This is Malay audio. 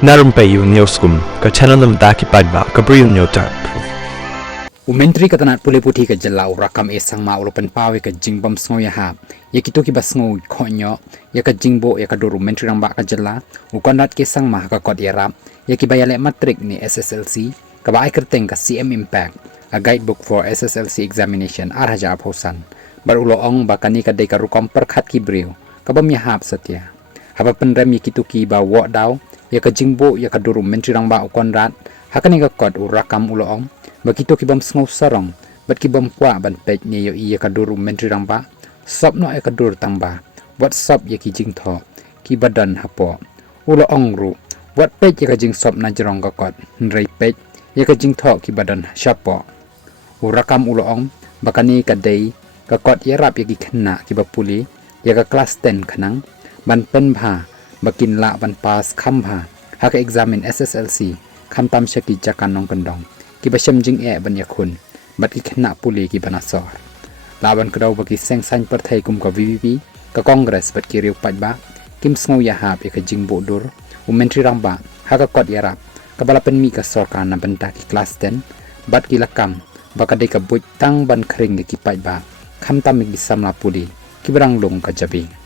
Narumpayu Neoskum, ka channel daki padba, ka briu nyotar. Umentri katanat pule puthi ka jala urakam esang ma ulopen pawe ka jingbam sngo ya hap ya kito ki basngo khonyo ya ka jingbo ya ka doru mentri rang ba ka jala ukondat ke sang ma ka kod yarap ya ki bayale matrik ni SSLC ka ba kerteng ka CM Impact a guidebook for SSLC examination arhaja aphosan bar ulo ong ba kani ka dei ka rukom perkhat ki briu ka bam ya hap satya haba penrem ya kito ki ba wo daw ya ka jingbo ya ka doru mentri rang ba ukondat hakani ka kod urakam ulo ong bakito kibam sngaw sarong bat kibam kwa ban pej ne yo iya kaduru mentri rangba sop no e kadur tangba wat sop ye ki jing tho ki badan hapo ulo ongru wat pej ye ka jing sop na jirong ka kot nrei pej ye ka jing tho ki badan shapo urakam ulo ong bakani ka dei ka kot ye rap ye ki khna ki bapuli ye ka class 10 khanang ban pen bha bakin la ban pass kham bha ha ka examine SSLC kham tam shaki jakan nong kendong ki basam jing e ban yakun bat ki khna puli ki banasor laban kdau baki seng san par thai kum ka VVP ka congress bat ki riu pajba kim sngo ya hap e ka jing bodur umentri rangba ha ka kot yarap ka balapen mi ka sorkar na banta ki class 10 bat ki lakam baka de ka buj tang ban khring ki pajba kham tam mi samla puli ki barang lung ka jabi